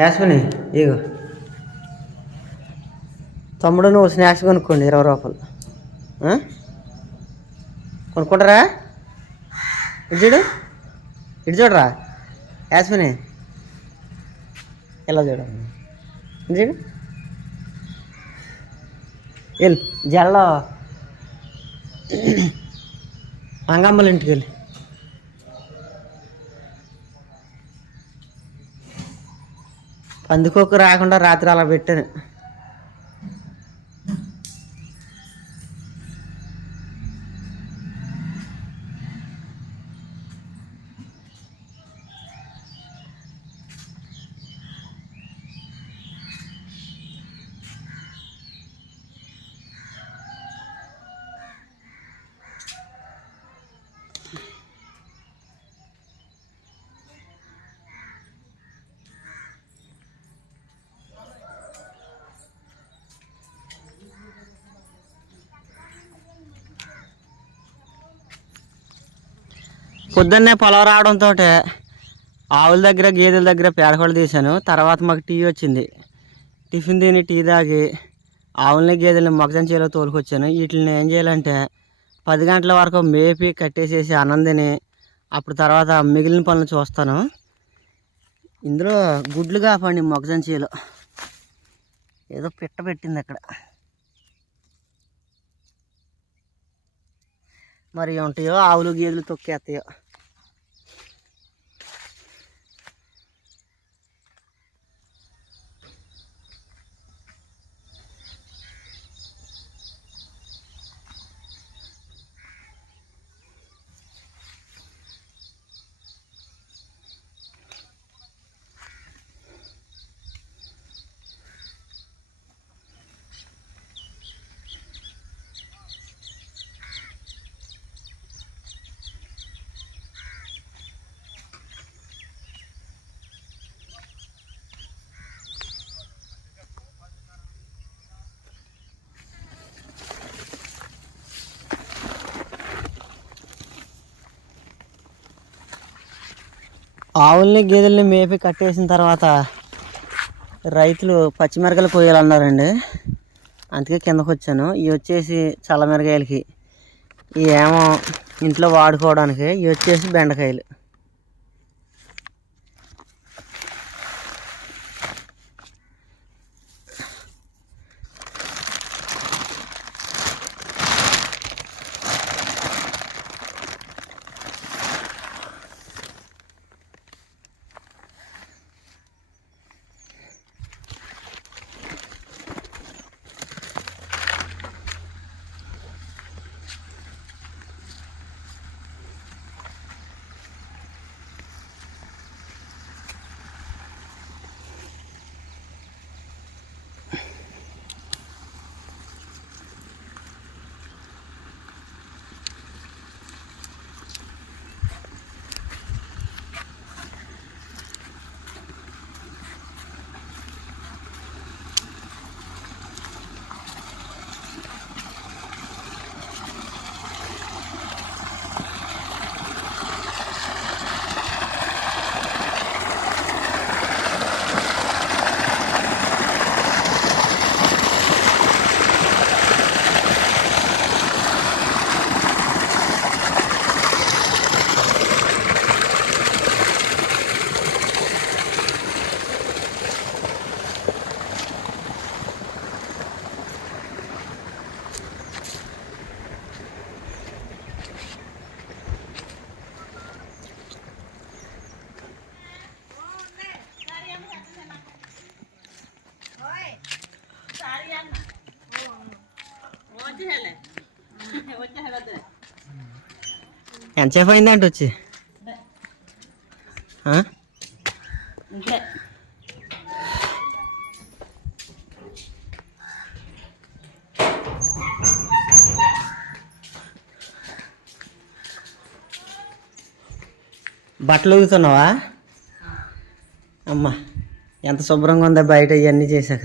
యాస్మిని ఇగో. తమ్ముడు నువ్వు స్నాక్స్ కొనుక్కోండి ఇరవై రూపాయలు. కొనుక్కుంటారా? ఇటు చూడు. ఇటు చూడరా? యాస్మిని. ఇలా చూడ. చూడు. వెళ్ళు. జల్లో. మంగమ్మల ఇంటికి వెళ్ళి. పందుకోకు రాకుండా రాత్రి అలా పెట్టాను. పొద్దున్నే పొలం రావడంతో ఆవుల దగ్గర గేదెల దగ్గర పేడకోళ్ళు తీశాను. తర్వాత మాకు టీ వచ్చింది. టిఫిన్ తిని టీ తాగి ఆవులని గేదెల్ని మొగజన చేలో తోలుకొచ్చాను. వీటిని ఏం చేయాలంటే పది గంటల వరకు మేపి కట్టేసేసి అన్నం అప్పుడు తర్వాత మిగిలిన పనులు చూస్తాను. ఇందులో గుడ్లు కాపండి మొగజన చేలో. ఏదో పిట్ట పెట్టింది అక్కడ. మరి ఉంటాయో ఆవులు గేదెలు తొక్కేస్తాయో. ఆవుల్ని గేదెల్ని మేపి కట్టేసిన తర్వాత రైతులు పచ్చిమిరకాయలు కోయాలన్నారండి. అందుకే కిందకు వచ్చాను ఇవి వచ్చేసి చల్లమిరకాయలకి. ఇవి ఏమో ఇంట్లో వాడుకోవడానికి ఇవి వచ్చేసి బెండకాయలు. ఎంతసేపు అయిందంటే వచ్చి? బట్టలు ఊగుతున్నావా అమ్మా ఎంత శుభ్రంగా ఉందా బయట ఇవన్నీ చేశాక.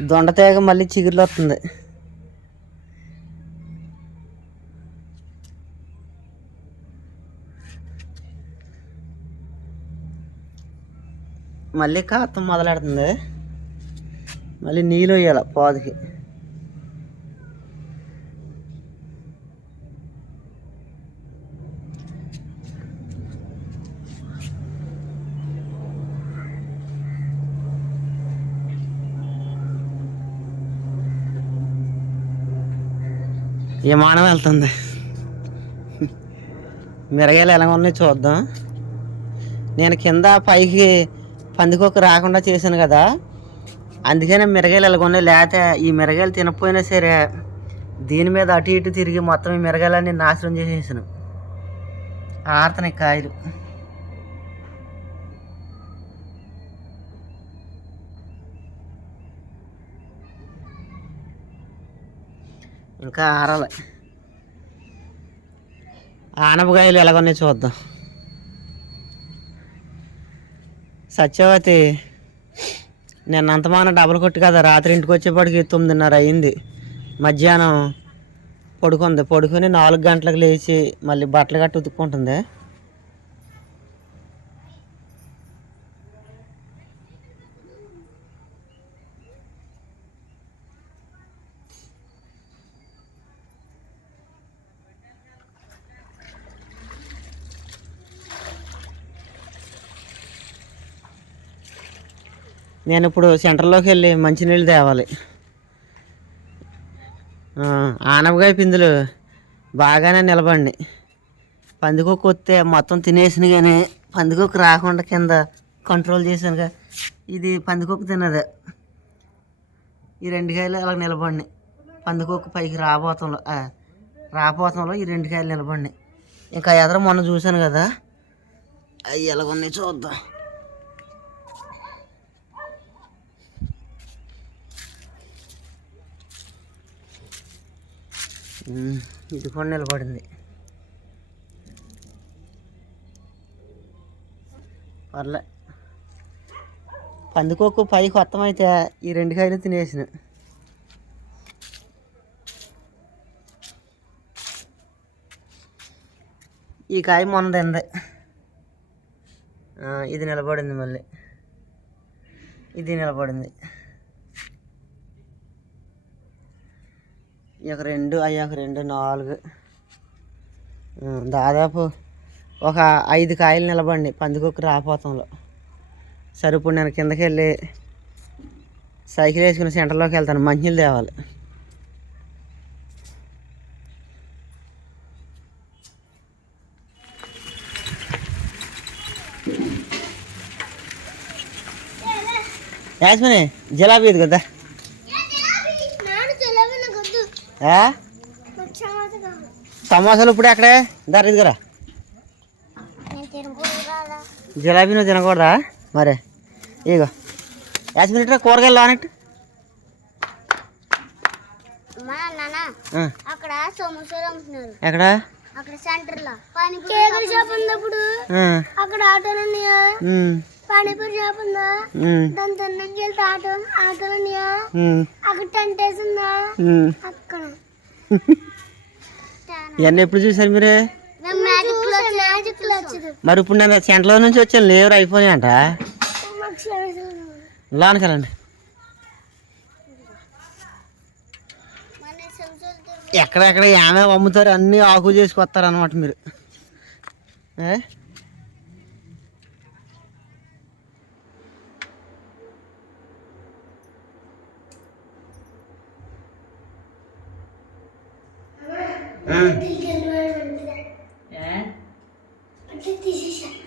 దొండతేగ మళ్ళీ చిగురులు వస్తుంది. మళ్ళీ కాతం మొదలెడుతుంది. మళ్ళీ నీళ్ళు వేయాలి పాదుకి. విమానం వెళ్తుంది. మిరగాయలు ఎలా ఉన్నాయి చూద్దాం. నేను కింద పైకి పందికొక్క రాకుండా చేశాను కదా. అందుకనే మిరగాయలు ఎలా ఉన్నాయి లేకపోతే ఈ మిరగాయలు తినకపోయినా సరే దీని మీద అటు ఇటు తిరిగి మొత్తం ఈ మిరగాయలన్నీ నాశనం చేసేసాను. ఆడుతున్నాయి కాయలు. ఇంకా ఆరాలి. ఆనపకాయలు ఎలాగొన్నాయి చూద్దాం. సత్యవతి నిన్న అంతమాన డబల్ కొట్టి కదా రాత్రి ఇంటికి వచ్చేప్పటికి తొమ్మిదిన్నర అయింది. మధ్యాహ్నం పడుకుంది. పడుకొని నాలుగు గంటలకు లేచి మళ్ళీ బట్టలు గట్ట ఉతుక్కుంటుంది నేను ఇప్పుడు సెంటర్లోకి వెళ్ళి మంచినీళ్ళు తేవాలి. ఆనపకాయ పిందులు బాగానే నిలబండి పందికొక్కు వస్తే మొత్తం తినేసిన కానీ పందికొక్కు రాకుండా కింద కంట్రోల్ చేశానుగా. ఇది పందికొక్కు తిన్నదే. ఈ రెండు కాయలు అలా నిలబడి పందికొక్కు పైకి రాబోతంలో ఆ, రాబోతంలో ఈ రెండు కాయలు నిలబడి ఇంకా ఎదర మొన్న చూశాను కదా అవి ఎలాగున్నాయి చూద్దాం. ఇది కూడా నిలబడింది. పర్లే. పందికొక్కు పై కొత్తం అయితే ఈ రెండు కాయలు తినేసిన. ఈ కాయ మొన్న తింది ఇది నిలబడింది మళ్ళీ. ఇది నిలబడింది. ఇక రెండు అయ్యాక రెండు నాలుగు. దాదాపు ఒక ఐదు కాయలు నిలబండి పందికొక్కు రాపోతంలో. సరే ఇప్పుడు నేను కిందకి వెళ్ళి సైకిల్ వేసుకుని సెంటర్లోకి వెళ్తాను మంచినీళ్ళు తేవాలి. యాస్మిని జిలాబీ ఇది కదా సమోసాలు ఇప్పుడు ఎక్కడే దారి ఇదిగరా. జిలాబీ నువ్వు తినకూడదా? మరే ఇగో యాస్మిన్ ఇట్రా కూరగాయలు లోనట్టు అక్కడ సమోసాలు అమ్ముతున్నారు. ఎక్కడ? అక్కడ సెంటర్లో పానీపూరి షాప్ ఉన్నప్పుడు అక్కడ ఆటోలు ఉన్నాయా? పానీపూరి షాప్ ఉందా? దాని వెళ్తే ఆటో ఆటోలు ఉన్నాయా? అక్కడ టెంట్ వేసి ఉందా? ఉమ్. అక్కడ. ఇవన్నీ ఎప్పుడు చూసారు మీరే? మరి ఇప్పుడు నేను సెంటర్లో నుంచి వచ్చాను లేవు అయిపోయినాయి అంట. లోనికి వెళ్ళండి. ఎక్కడెక్కడ ఏమేమి అమ్ముతారు అన్నీ ఆకు చేసుకొస్తారు అనమాట మీరు. ఏ?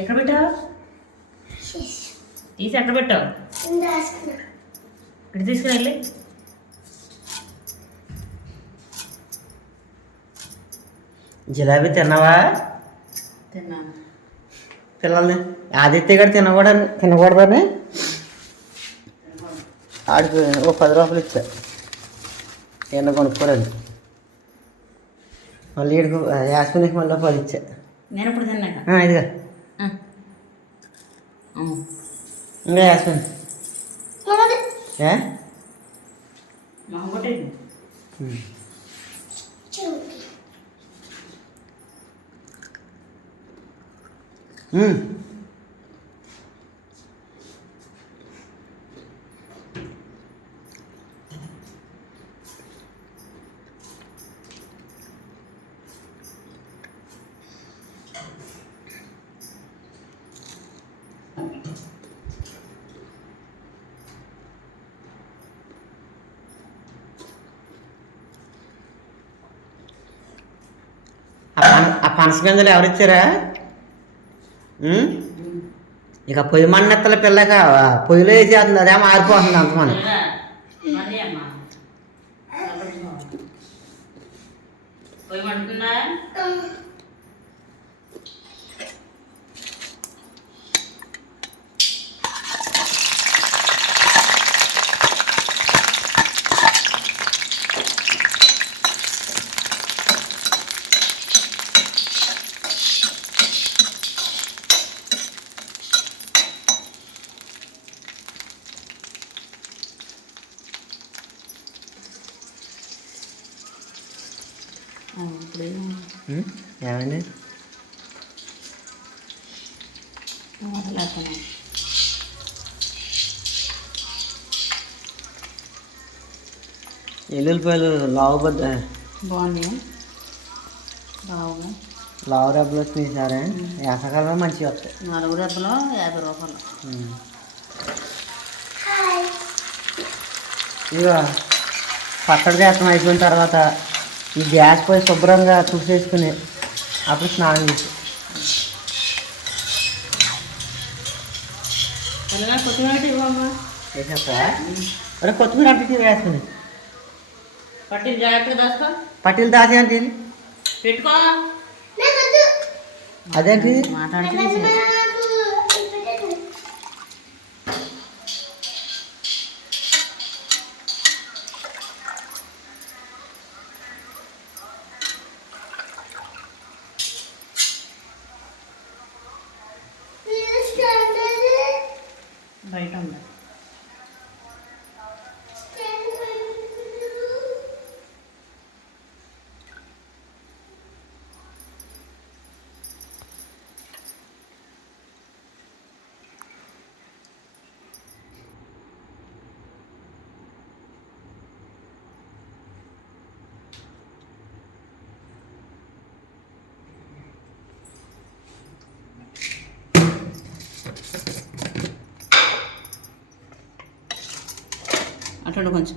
ఎక్కడ పెట్టావు? తీసి ఎక్కడ పెట్టావు? తీసుకుని వెళ్ళి. జిలాబీ తిన్నావా? తిన్నాను. పిల్లల్ని ఆదిత్య గారు తినకూడదని తినకూడదని ఆడికి ఓ పది రూపాయలు ఇచ్చా. ఎండ కొనుక్కోరని మళ్ళీ ఈడికి యాస్మిన్కి మళ్ళీ పది ఇచ్చా నేను ఇప్పుడు తిన్నాక ఆ, ఇదిగా ఆ. ఆ. ఇంకా యాస్మిన్ మనది ఏ మొహం పనస గింజలు ఎవరిచ్చారా ఇక పొయ్యి మన్నెత్తల పిల్లగా పొయ్యిలో వేసేస్తుంది అదే మారిపోతుంది అంతమంది. త్వరగా ఏమండి? ఎల్లుల్లిపాయలు లావు బద్ద బాగుంది. బాగుంది లావు డబ్బులు వచ్చినాయి సరే. వేసవకాలంలో మంచిగా వస్తాయి. నాలుగు డబ్బులు యాభై రూపాయలు. ఇక పచ్చడి చేస్తాం అయిపోయిన తర్వాత ఈ గ్యాస్ పోయి శుభ్రంగా తుడిసేసుకుని అప్పుడు స్నానం చేసి. కొత్తిమీర కొత్తిమీర అంటే వేసుకుని. పట్టిన జాగ్రత్తగా దాచుకో. పట్టీలు దాచి అంటే? పెట్టుకో. అదేంటి? మాట్లాడుతుంది బయట ఉంది అటు కొంచెం.